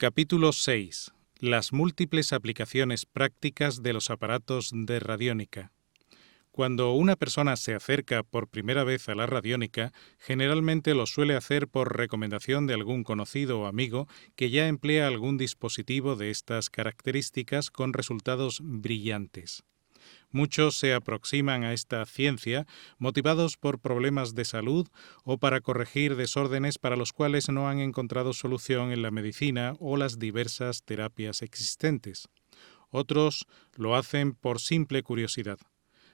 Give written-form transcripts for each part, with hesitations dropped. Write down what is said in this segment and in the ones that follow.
Capítulo 6. Las múltiples aplicaciones prácticas de los aparatos de radiónica. Cuando una persona se acerca por primera vez a la radiónica, generalmente lo suele hacer por recomendación de algún conocido o amigo que ya emplea algún dispositivo de estas características con resultados brillantes. Muchos se aproximan a esta ciencia motivados por problemas de salud o para corregir desórdenes para los cuales no han encontrado solución en la medicina o las diversas terapias existentes. Otros lo hacen por simple curiosidad.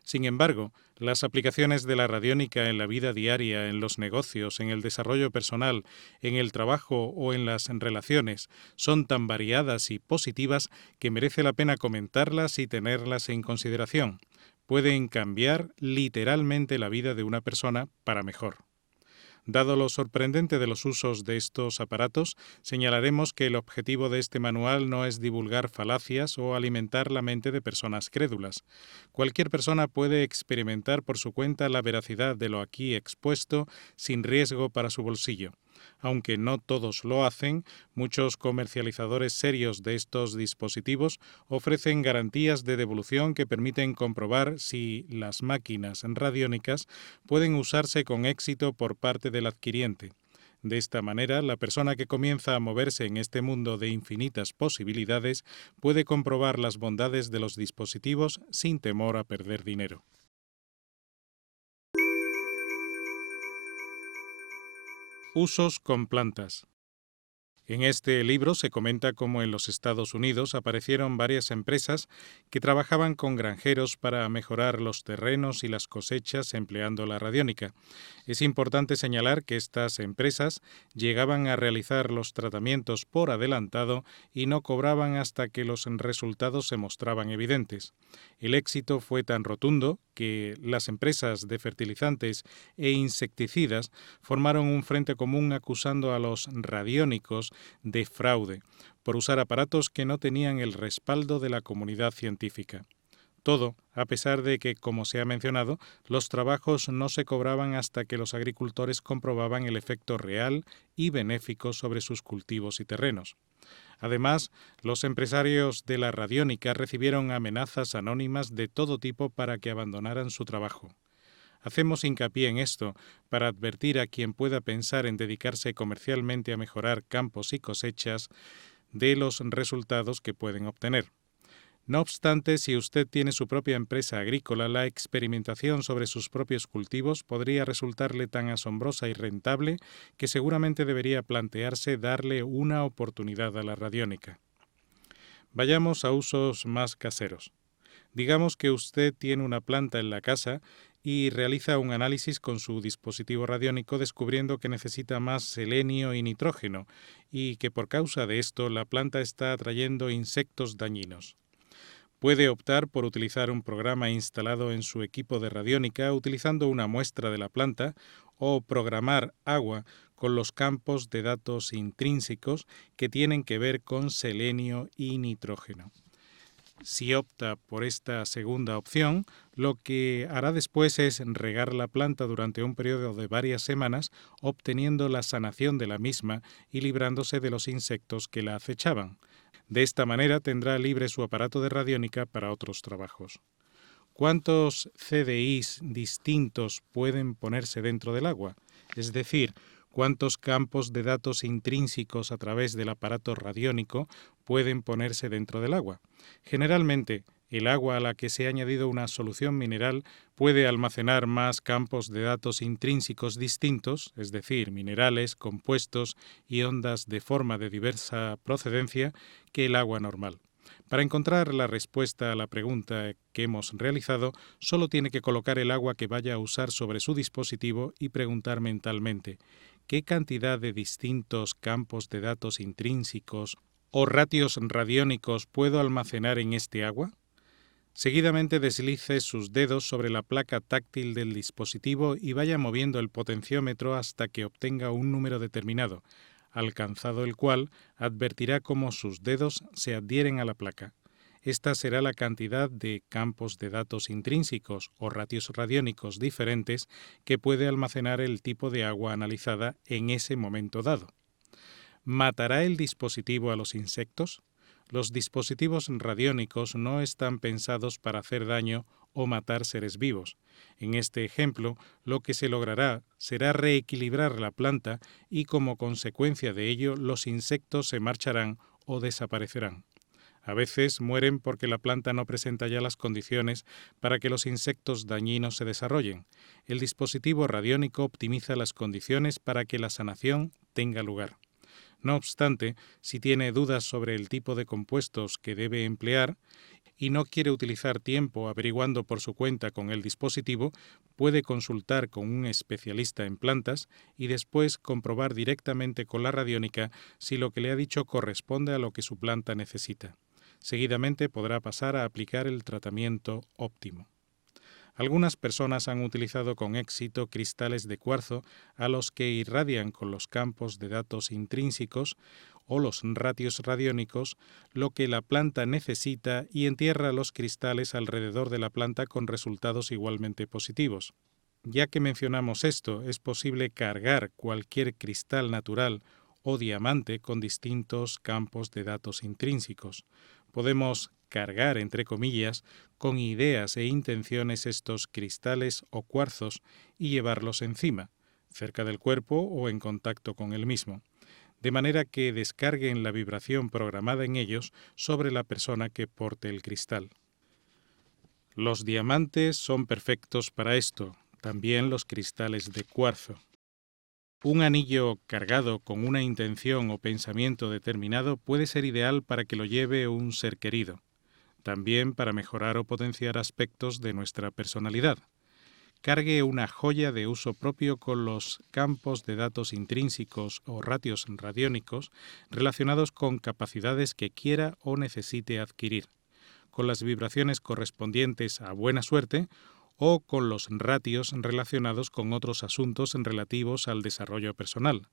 Sin embargo, las aplicaciones de la radiónica en la vida diaria, en los negocios, en el desarrollo personal, en el trabajo o en las relaciones son tan variadas y positivas que merece la pena comentarlas y tenerlas en consideración. Pueden cambiar literalmente la vida de una persona para mejor. Dado lo sorprendente de los usos de estos aparatos, señalaremos que el objetivo de este manual no es divulgar falacias o alimentar la mente de personas crédulas. Cualquier persona puede experimentar por su cuenta la veracidad de lo aquí expuesto sin riesgo para su bolsillo. Aunque no todos lo hacen, muchos comercializadores serios de estos dispositivos ofrecen garantías de devolución que permiten comprobar si las máquinas radiónicas pueden usarse con éxito por parte del adquiriente. De esta manera, la persona que comienza a moverse en este mundo de infinitas posibilidades puede comprobar las bondades de los dispositivos sin temor a perder dinero. Usos con plantas. En este libro se comenta cómo en los Estados Unidos aparecieron varias empresas que trabajaban con granjeros para mejorar los terrenos y las cosechas empleando la radiónica. Es importante señalar que estas empresas llegaban a realizar los tratamientos por adelantado y no cobraban hasta que los resultados se mostraban evidentes. El éxito fue tan rotundo que las empresas de fertilizantes e insecticidas formaron un frente común acusando a los radiónicos de fraude por usar aparatos que no tenían el respaldo de la comunidad científica. Todo a pesar de que, como se ha mencionado, los trabajos no se cobraban hasta que los agricultores comprobaban el efecto real y benéfico sobre sus cultivos y terrenos. Además, los empresarios de la radiónica recibieron amenazas anónimas de todo tipo para que abandonaran su trabajo. Hacemos hincapié en esto para advertir a quien pueda pensar en dedicarse comercialmente a mejorar campos y cosechas de los resultados que pueden obtener. No obstante, si usted tiene su propia empresa agrícola, la experimentación sobre sus propios cultivos podría resultarle tan asombrosa y rentable que seguramente debería plantearse darle una oportunidad a la radiónica. Vayamos a usos más caseros. Digamos que usted tiene una planta en la casa y realiza un análisis con su dispositivo radiónico descubriendo que necesita más selenio y nitrógeno y que por causa de esto la planta está atrayendo insectos dañinos. Puede optar por utilizar un programa instalado en su equipo de radiónica utilizando una muestra de la planta o programar agua con los campos de datos intrínsecos que tienen que ver con selenio y nitrógeno. Si opta por esta segunda opción, lo que hará después es regar la planta durante un periodo de varias semanas, obteniendo la sanación de la misma y librándose de los insectos que la acechaban. De esta manera tendrá libre su aparato de radiónica para otros trabajos. ¿Cuántos CDIs distintos pueden ponerse dentro del agua? Es decir, ¿cuántos campos de datos intrínsecos a través del aparato radiónico pueden ponerse dentro del agua? Generalmente, el agua a la que se ha añadido una solución mineral puede almacenar más campos de datos intrínsecos distintos, es decir, minerales, compuestos y ondas de forma de diversa procedencia, que el agua normal. Para encontrar la respuesta a la pregunta que hemos realizado, solo tiene que colocar el agua que vaya a usar sobre su dispositivo y preguntar mentalmente ¿qué cantidad de distintos campos de datos intrínsecos o ratios radiónicos puedo almacenar en este agua? Seguidamente deslice sus dedos sobre la placa táctil del dispositivo y vaya moviendo el potenciómetro hasta que obtenga un número determinado, alcanzado el cual advertirá cómo sus dedos se adhieren a la placa. Esta será la cantidad de campos de datos intrínsecos o ratios radiónicos diferentes que puede almacenar el tipo de agua analizada en ese momento dado. ¿Matará el dispositivo a los insectos? Los dispositivos radiónicos no están pensados para hacer daño o matar seres vivos. En este ejemplo, lo que se logrará será reequilibrar la planta y como consecuencia de ello los insectos se marcharán o desaparecerán. A veces mueren porque la planta no presenta ya las condiciones para que los insectos dañinos se desarrollen. El dispositivo radiónico optimiza las condiciones para que la sanación tenga lugar. No obstante, si tiene dudas sobre el tipo de compuestos que debe emplear y no quiere utilizar tiempo averiguando por su cuenta con el dispositivo, puede consultar con un especialista en plantas y después comprobar directamente con la radiónica si lo que le ha dicho corresponde a lo que su planta necesita. Seguidamente podrá pasar a aplicar el tratamiento óptimo. Algunas personas han utilizado con éxito cristales de cuarzo a los que irradian con los campos de datos intrínsecos o los ratios radiónicos lo que la planta necesita y entierra los cristales alrededor de la planta con resultados igualmente positivos. Ya que mencionamos esto, es posible cargar cualquier cristal natural o diamante con distintos campos de datos intrínsecos. Podemos cargar, entre comillas, con ideas e intenciones estos cristales o cuarzos y llevarlos encima, cerca del cuerpo o en contacto con el mismo, de manera que descarguen la vibración programada en ellos sobre la persona que porte el cristal. Los diamantes son perfectos para esto, también los cristales de cuarzo. Un anillo cargado con una intención o pensamiento determinado puede ser ideal para que lo lleve un ser querido, también para mejorar o potenciar aspectos de nuestra personalidad. Cargue una joya de uso propio con los campos de datos intrínsecos o ratios radiónicos relacionados con capacidades que quiera o necesite adquirir, con las vibraciones correspondientes a buena suerte o con los ratios relacionados con otros asuntos relativos al desarrollo personal.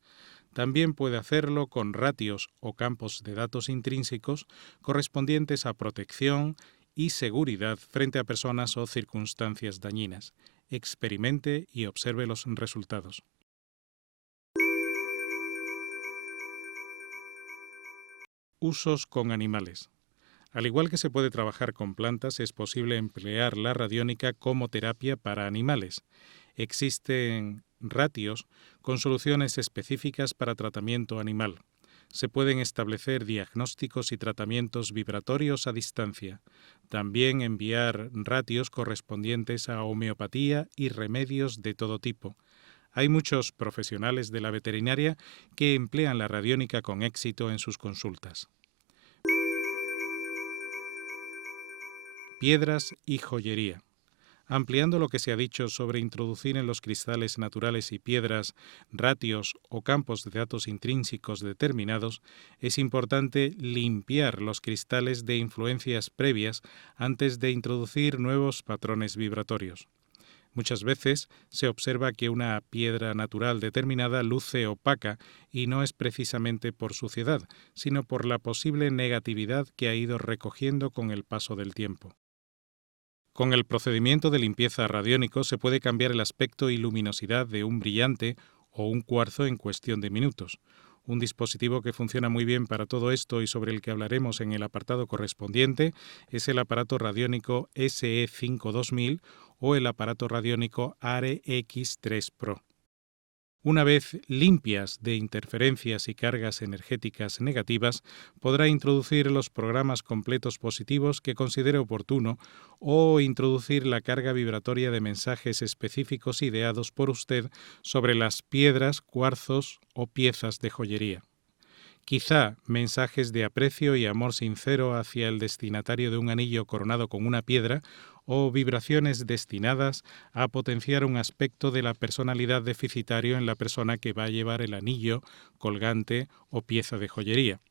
También puede hacerlo con ratios o campos de datos intrínsecos correspondientes a protección y seguridad frente a personas o circunstancias dañinas. Experimente y observe los resultados. Usos con animales. Al igual que se puede trabajar con plantas, es posible emplear la radiónica como terapia para animales. Existen ratios con soluciones específicas para tratamiento animal. Se pueden establecer diagnósticos y tratamientos vibratorios a distancia. También enviar ratios correspondientes a homeopatía y remedios de todo tipo. Hay muchos profesionales de la veterinaria que emplean la radiónica con éxito en sus consultas. Piedras y joyería. Ampliando lo que se ha dicho sobre introducir en los cristales naturales y piedras ratios o campos de datos intrínsecos determinados, es importante limpiar los cristales de influencias previas antes de introducir nuevos patrones vibratorios. Muchas veces se observa que una piedra natural determinada luce opaca y no es precisamente por suciedad, sino por la posible negatividad que ha ido recogiendo con el paso del tiempo. Con el procedimiento de limpieza radiónico se puede cambiar el aspecto y luminosidad de un brillante o un cuarzo en cuestión de minutos. Un dispositivo que funciona muy bien para todo esto y sobre el que hablaremos en el apartado correspondiente es el aparato radiónico SE5 2000 o el aparato radiónico ARE X3 Pro. Una vez limpias de interferencias y cargas energéticas negativas, podrá introducir los programas completos positivos que considere oportuno o introducir la carga vibratoria de mensajes específicos ideados por usted sobre las piedras, cuarzos o piezas de joyería. Quizá mensajes de aprecio y amor sincero hacia el destinatario de un anillo coronado con una piedra o vibraciones destinadas a potenciar un aspecto de la personalidad deficitario en la persona que va a llevar el anillo, colgante o pieza de joyería.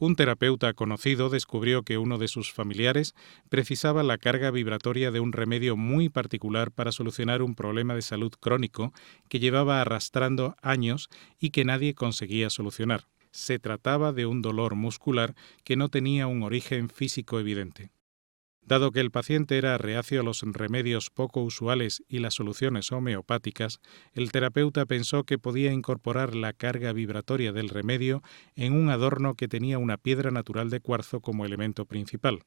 Un terapeuta conocido descubrió que uno de sus familiares precisaba la carga vibratoria de un remedio muy particular para solucionar un problema de salud crónico que llevaba arrastrando años y que nadie conseguía solucionar. Se trataba de un dolor muscular que no tenía un origen físico evidente. Dado que el paciente era reacio a los remedios poco usuales y las soluciones homeopáticas, el terapeuta pensó que podía incorporar la carga vibratoria del remedio en un adorno que tenía una piedra natural de cuarzo como elemento principal.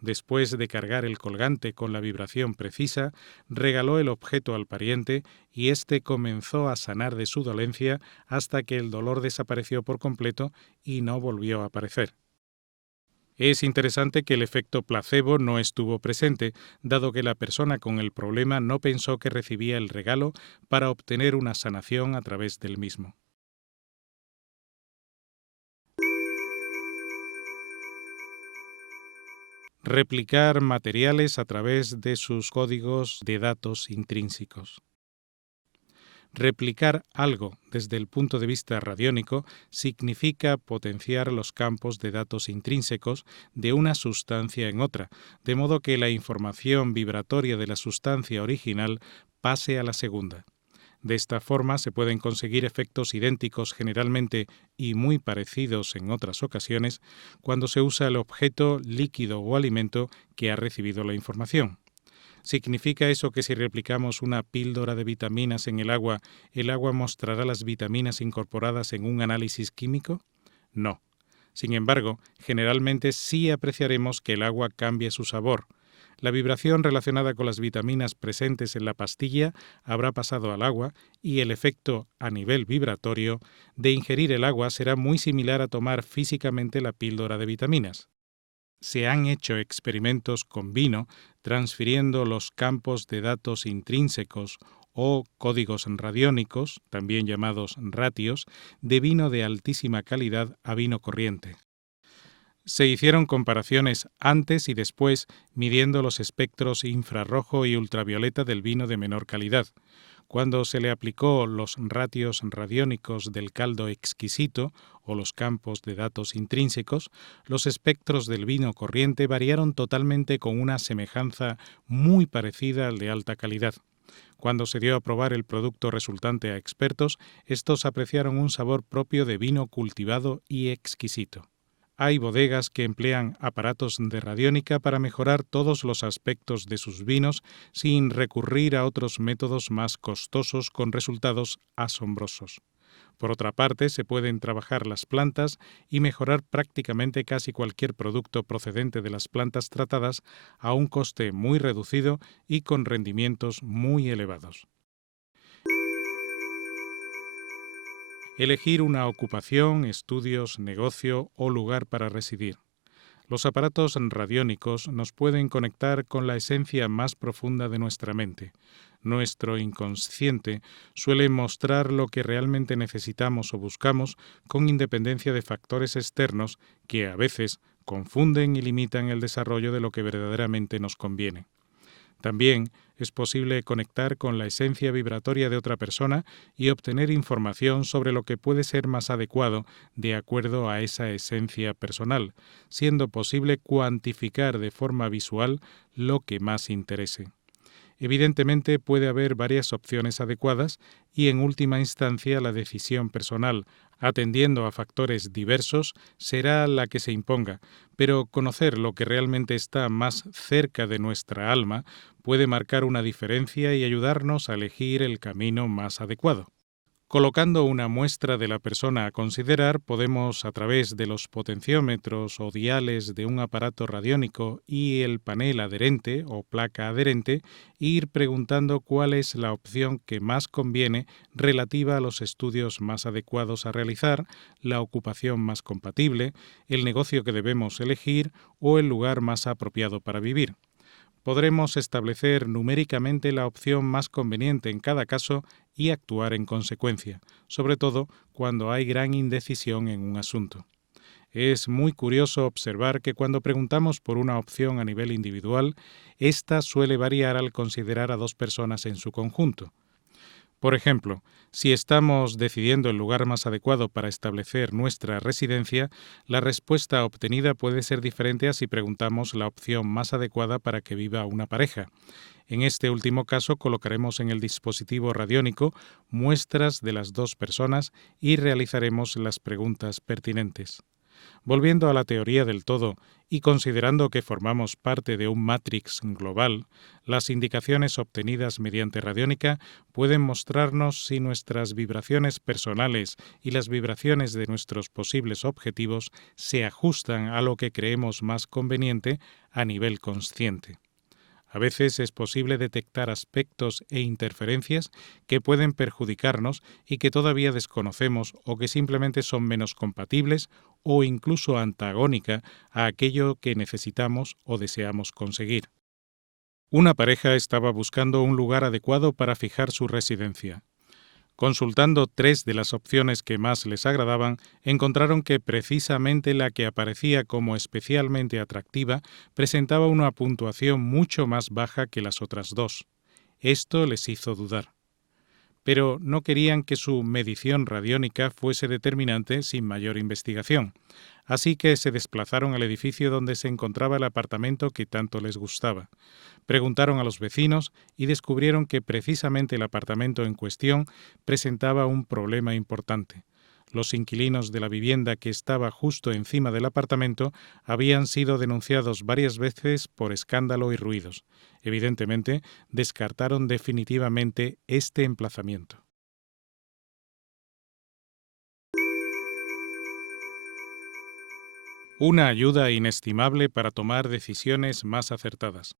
Después de cargar el colgante con la vibración precisa, regaló el objeto al pariente y éste comenzó a sanar de su dolencia hasta que el dolor desapareció por completo y no volvió a aparecer. Es interesante que el efecto placebo no estuvo presente, dado que la persona con el problema no pensó que recibía el regalo para obtener una sanación a través del mismo. Replicar materiales a través de sus códigos de datos intrínsecos. Replicar algo desde el punto de vista radiónico significa potenciar los campos de datos intrínsecos de una sustancia en otra, de modo que la información vibratoria de la sustancia original pase a la segunda. De esta forma se pueden conseguir efectos idénticos generalmente y muy parecidos en otras ocasiones cuando se usa el objeto, líquido o alimento que ha recibido la información. ¿Significa eso que si replicamos una píldora de vitaminas en el agua mostrará las vitaminas incorporadas en un análisis químico? No. Sin embargo, generalmente sí apreciaremos que el agua cambie su sabor. La vibración relacionada con las vitaminas presentes en la pastilla habrá pasado al agua y el efecto a nivel vibratorio de ingerir el agua será muy similar a tomar físicamente la píldora de vitaminas. Se han hecho experimentos con vino transfiriendo los campos de datos intrínsecos o códigos radiónicos, también llamados ratios, de vino de altísima calidad a vino corriente. Se hicieron comparaciones antes y después midiendo los espectros infrarrojo y ultravioleta del vino de menor calidad. Cuando se le aplicó los ratios radiónicos del caldo exquisito o los campos de datos intrínsecos, los espectros del vino corriente variaron totalmente con una semejanza muy parecida al de alta calidad. Cuando se dio a probar el producto resultante a expertos, estos apreciaron un sabor propio de vino cultivado y exquisito. Hay bodegas que emplean aparatos de radiónica para mejorar todos los aspectos de sus vinos sin recurrir a otros métodos más costosos con resultados asombrosos. Por otra parte, se pueden trabajar las plantas y mejorar prácticamente casi cualquier producto procedente de las plantas tratadas a un coste muy reducido y con rendimientos muy elevados. Elegir una ocupación, estudios, negocio o lugar para residir. Los aparatos radiónicos nos pueden conectar con la esencia más profunda de nuestra mente. Nuestro inconsciente suele mostrar lo que realmente necesitamos o buscamos con independencia de factores externos que a veces confunden y limitan el desarrollo de lo que verdaderamente nos conviene. También es posible conectar con la esencia vibratoria de otra persona y obtener información sobre lo que puede ser más adecuado de acuerdo a esa esencia personal, siendo posible cuantificar de forma visual lo que más interese. Evidentemente puede haber varias opciones adecuadas y en última instancia la decisión personal, atendiendo a factores diversos, será la que se imponga, pero conocer lo que realmente está más cerca de nuestra alma puede marcar una diferencia y ayudarnos a elegir el camino más adecuado. Colocando una muestra de la persona a considerar, podemos, a través de los potenciómetros o diales de un aparato radiónico y el panel adherente o placa adherente, ir preguntando cuál es la opción que más conviene relativa a los estudios más adecuados a realizar, la ocupación más compatible, el negocio que debemos elegir o el lugar más apropiado para vivir. Podremos establecer numéricamente la opción más conveniente en cada caso y actuar en consecuencia, sobre todo cuando hay gran indecisión en un asunto. Es muy curioso observar que cuando preguntamos por una opción a nivel individual, ésta suele variar al considerar a dos personas en su conjunto. Por ejemplo, si estamos decidiendo el lugar más adecuado para establecer nuestra residencia, la respuesta obtenida puede ser diferente a si preguntamos la opción más adecuada para que viva una pareja. En este último caso, colocaremos en el dispositivo radiónico muestras de las dos personas y realizaremos las preguntas pertinentes. Volviendo a la teoría del todo y considerando que formamos parte de un matrix global, las indicaciones obtenidas mediante radiónica pueden mostrarnos si nuestras vibraciones personales y las vibraciones de nuestros posibles objetivos se ajustan a lo que creemos más conveniente a nivel consciente. A veces es posible detectar aspectos e interferencias que pueden perjudicarnos y que todavía desconocemos o que simplemente son menos compatibles o incluso antagónica a aquello que necesitamos o deseamos conseguir. Una pareja estaba buscando un lugar adecuado para fijar su residencia. Consultando 3 de las opciones que más les agradaban, encontraron que precisamente la que aparecía como especialmente atractiva presentaba una puntuación mucho más baja que las otras 2. Esto les hizo dudar. Pero no querían que su medición radiónica fuese determinante sin mayor investigación, así que se desplazaron al edificio donde se encontraba el apartamento que tanto les gustaba. Preguntaron a los vecinos y descubrieron que precisamente el apartamento en cuestión presentaba un problema importante. Los inquilinos de la vivienda que estaba justo encima del apartamento habían sido denunciados varias veces por escándalo y ruidos. Evidentemente, descartaron definitivamente este emplazamiento. Una ayuda inestimable para tomar decisiones más acertadas.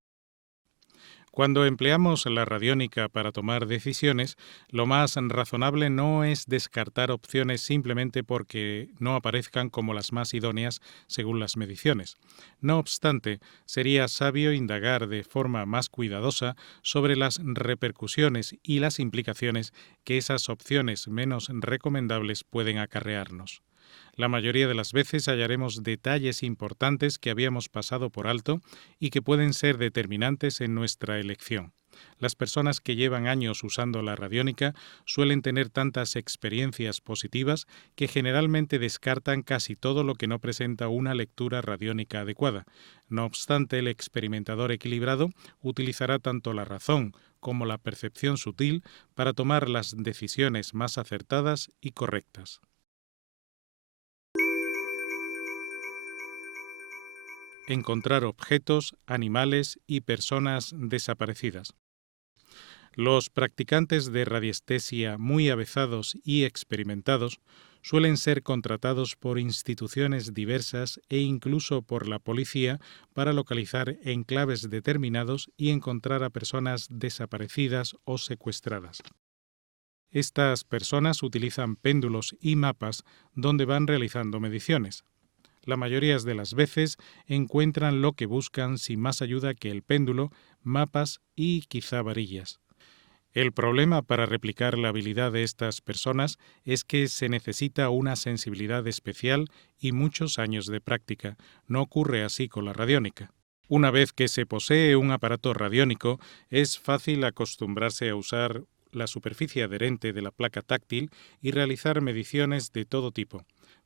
Cuando empleamos la radiónica para tomar decisiones, lo más razonable no es descartar opciones simplemente porque no aparezcan como las más idóneas según las mediciones. No obstante, sería sabio indagar de forma más cuidadosa sobre las repercusiones y las implicaciones que esas opciones menos recomendables pueden acarrearnos. La mayoría de las veces hallaremos detalles importantes que habíamos pasado por alto y que pueden ser determinantes en nuestra elección. Las personas que llevan años usando la radiónica suelen tener tantas experiencias positivas que generalmente descartan casi todo lo que no presenta una lectura radiónica adecuada. No obstante, el experimentador equilibrado utilizará tanto la razón como la percepción sutil para tomar las decisiones más acertadas y correctas. Encontrar objetos, animales y personas desaparecidas. Los practicantes de radiestesia muy avezados y experimentados suelen ser contratados por instituciones diversas e incluso por la policía para localizar enclaves determinados y encontrar a personas desaparecidas o secuestradas. Estas personas utilizan péndulos y mapas donde van realizando mediciones. La mayoría de las veces encuentran lo que buscan sin más ayuda que el péndulo, mapas y quizá varillas. El problema para replicar la habilidad de estas personas es que se necesita una sensibilidad especial y muchos años de práctica. No ocurre así con la radiónica. Una vez que se posee un aparato radiónico, es fácil acostumbrarse a usar la superficie adherente de la placa táctil y realizar mediciones de todo tipo.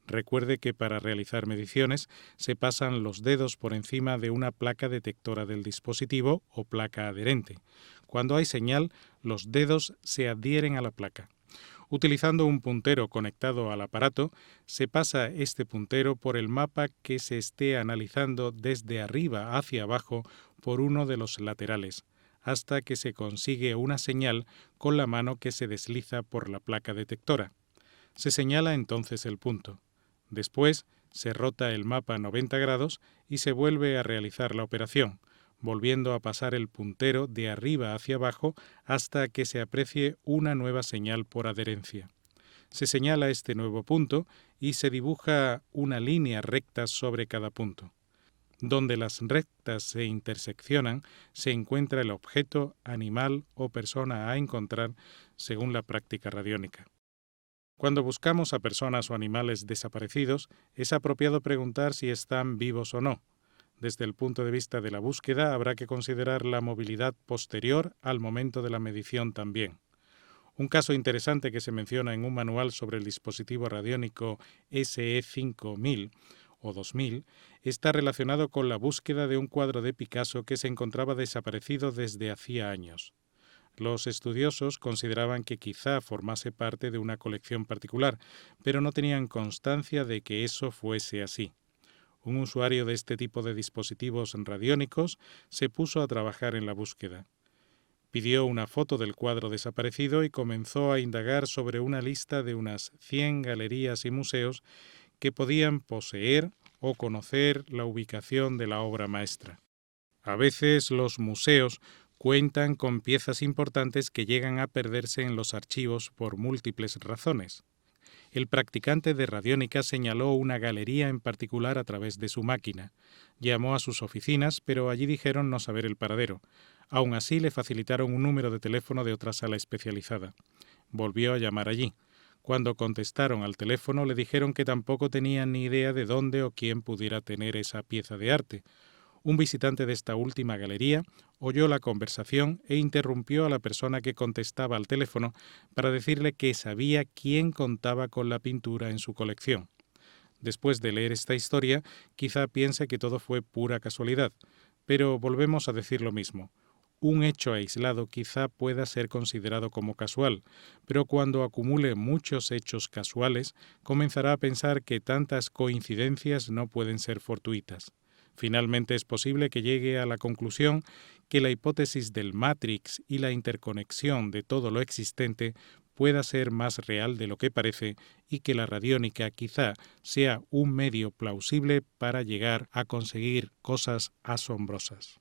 Recuerde que para realizar mediciones se pasan los dedos por encima de una placa detectora del dispositivo o placa adherente. Cuando hay señal, los dedos se adhieren a la placa. Utilizando un puntero conectado al aparato, se pasa este puntero por el mapa que se esté analizando desde arriba hacia abajo por uno de los laterales, hasta que se consigue una señal con la mano que se desliza por la placa detectora. Se señala entonces el punto. Después se rota el mapa 90 grados y se vuelve a realizar la operación, volviendo a pasar el puntero de arriba hacia abajo hasta que se aprecie una nueva señal por adherencia. Se señala este nuevo punto y se dibuja una línea recta sobre cada punto. Donde las rectas se interseccionan, se encuentra el objeto, animal o persona a encontrar según la práctica radiónica. Cuando buscamos a personas o animales desaparecidos, es apropiado preguntar si están vivos o no. Desde el punto de vista de la búsqueda, habrá que considerar la movilidad posterior al momento de la medición también. Un caso interesante que se menciona en un manual sobre el dispositivo radiónico SE5000 o 2000 está relacionado con la búsqueda de un cuadro de Picasso que se encontraba desaparecido desde hacía años. Los estudiosos consideraban que quizá formase parte de una colección particular, pero no tenían constancia de que eso fuese así. Un usuario de este tipo de dispositivos radiónicos se puso a trabajar en la búsqueda. Pidió una foto del cuadro desaparecido y comenzó a indagar sobre una lista de unas 100 galerías y museos que podían poseer o conocer la ubicación de la obra maestra. A veces los museos cuentan con piezas importantes que llegan a perderse en los archivos por múltiples razones. El practicante de radiónica señaló una galería en particular a través de su máquina. Llamó a sus oficinas, pero allí dijeron no saber el paradero. Aún así, le facilitaron un número de teléfono de otra sala especializada. Volvió a llamar allí. Cuando contestaron al teléfono, le dijeron que tampoco tenían ni idea de dónde o quién pudiera tener esa pieza de arte. Un visitante de esta última galería oyó la conversación e interrumpió a la persona que contestaba al teléfono para decirle que sabía quién contaba con la pintura en su colección. Después de leer esta historia, quizá piense que todo fue pura casualidad, pero volvemos a decir lo mismo. Un hecho aislado quizá pueda ser considerado como casual, pero cuando acumule muchos hechos casuales, comenzará a pensar que tantas coincidencias no pueden ser fortuitas. Finalmente es posible que llegue a la conclusión que la hipótesis del Matrix y la interconexión de todo lo existente pueda ser más real de lo que parece y que la radiónica quizá sea un medio plausible para llegar a conseguir cosas asombrosas.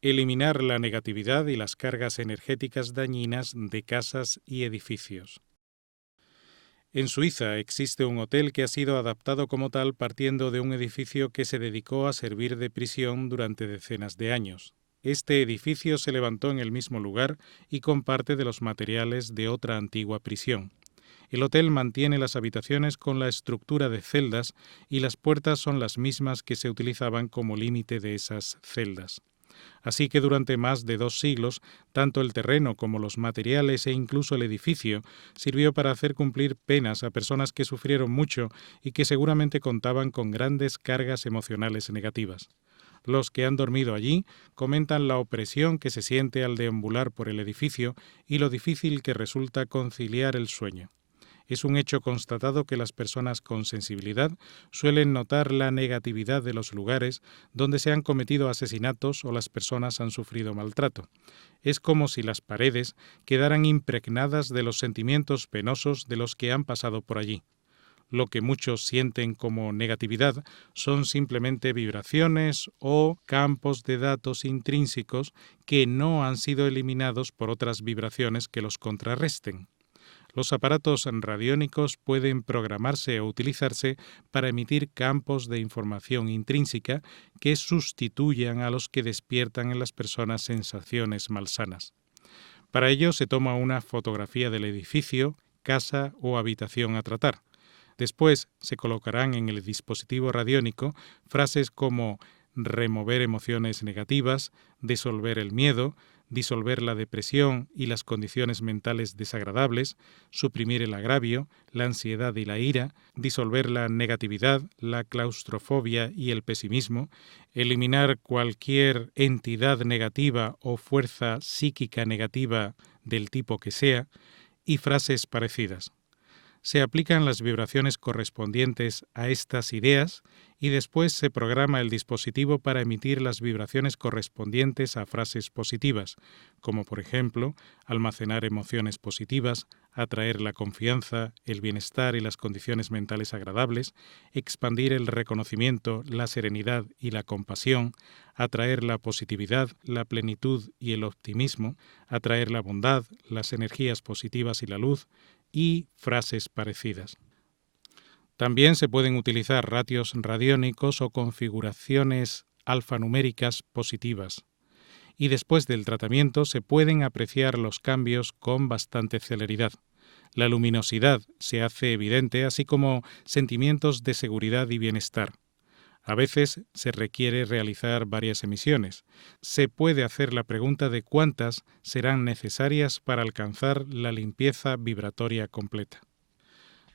Eliminar la negatividad y las cargas energéticas dañinas de casas y edificios. En Suiza existe un hotel que ha sido adaptado como tal partiendo de un edificio que se dedicó a servir de prisión durante decenas de años. Este edificio se levantó en el mismo lugar y con parte de los materiales de otra antigua prisión. El hotel mantiene las habitaciones con la estructura de celdas y las puertas son las mismas que se utilizaban como límite de esas celdas. Así que durante más de 2 siglos, tanto el terreno como los materiales e incluso el edificio sirvió para hacer cumplir penas a personas que sufrieron mucho y que seguramente contaban con grandes cargas emocionales negativas. Los que han dormido allí comentan la opresión que se siente al deambular por el edificio y lo difícil que resulta conciliar el sueño. Es un hecho constatado que las personas con sensibilidad suelen notar la negatividad de los lugares donde se han cometido asesinatos o las personas han sufrido maltrato. Es como si las paredes quedaran impregnadas de los sentimientos penosos de los que han pasado por allí. Lo que muchos sienten como negatividad son simplemente vibraciones o campos de datos intrínsecos que no han sido eliminados por otras vibraciones que los contrarresten. Los aparatos radiónicos pueden programarse o utilizarse para emitir campos de información intrínseca que sustituyan a los que despiertan en las personas sensaciones malsanas. Para ello se toma una fotografía del edificio, casa o habitación a tratar. Después se colocarán en el dispositivo radiónico frases como remover emociones negativas, disolver el miedo, disolver la depresión y las condiciones mentales desagradables, suprimir el agravio, la ansiedad y la ira, disolver la negatividad, la claustrofobia y el pesimismo, eliminar cualquier entidad negativa o fuerza psíquica negativa del tipo que sea, y frases parecidas. Se aplican las vibraciones correspondientes a estas ideas y después se programa el dispositivo para emitir las vibraciones correspondientes a frases positivas, como por ejemplo, almacenar emociones positivas, atraer la confianza, el bienestar y las condiciones mentales agradables, expandir el reconocimiento, la serenidad y la compasión, atraer la positividad, la plenitud y el optimismo, atraer la bondad, las energías positivas y la luz, y frases parecidas. También se pueden utilizar ratios radiónicos o configuraciones alfanuméricas positivas. Y después del tratamiento se pueden apreciar los cambios con bastante celeridad. La luminosidad se hace evidente, así como sentimientos de seguridad y bienestar. A veces se requiere realizar varias emisiones. Se puede hacer la pregunta de cuántas serán necesarias para alcanzar la limpieza vibratoria completa.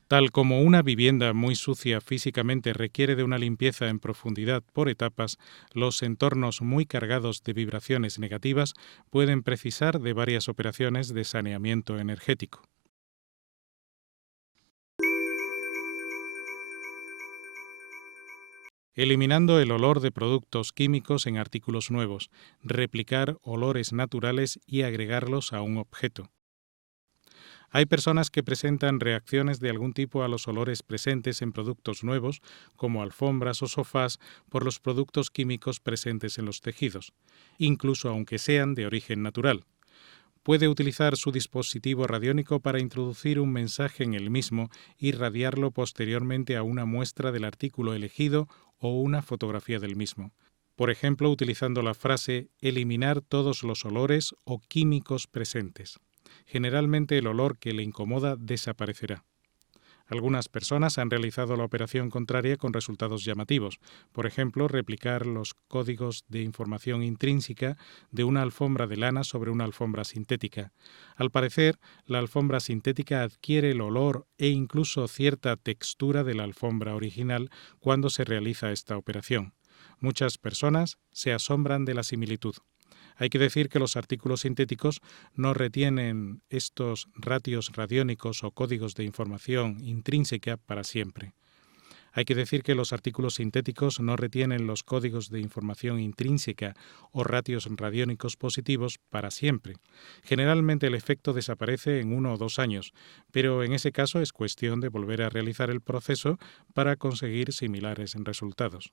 Tal como una vivienda muy sucia físicamente requiere de una limpieza en profundidad por etapas, los entornos muy cargados de vibraciones negativas pueden precisar de varias operaciones de saneamiento energético. Eliminando el olor de productos químicos en artículos nuevos, replicar olores naturales y agregarlos a un objeto. Hay personas que presentan reacciones de algún tipo a los olores presentes en productos nuevos, como alfombras o sofás, por los productos químicos presentes en los tejidos, incluso aunque sean de origen natural. Puede utilizar su dispositivo radiónico para introducir un mensaje en el mismo y radiarlo posteriormente a una muestra del artículo elegido o una fotografía del mismo. Por ejemplo, utilizando la frase «eliminar todos los olores o químicos presentes». Generalmente el olor que le incomoda desaparecerá. Algunas personas han realizado la operación contraria con resultados llamativos, por ejemplo, replicar los códigos de información intrínseca de una alfombra de lana sobre una alfombra sintética. Al parecer, la alfombra sintética adquiere el olor e incluso cierta textura de la alfombra original cuando se realiza esta operación. Muchas personas se asombran de la similitud. Hay que decir que los artículos sintéticos no retienen estos ratios radiónicos o códigos de información intrínseca para siempre. Hay que decir que los artículos sintéticos no retienen los códigos de información intrínseca o ratios radiónicos positivos para siempre. Generalmente el efecto desaparece en 1 o 2 años, pero en ese caso es cuestión de volver a realizar el proceso para conseguir similares resultados.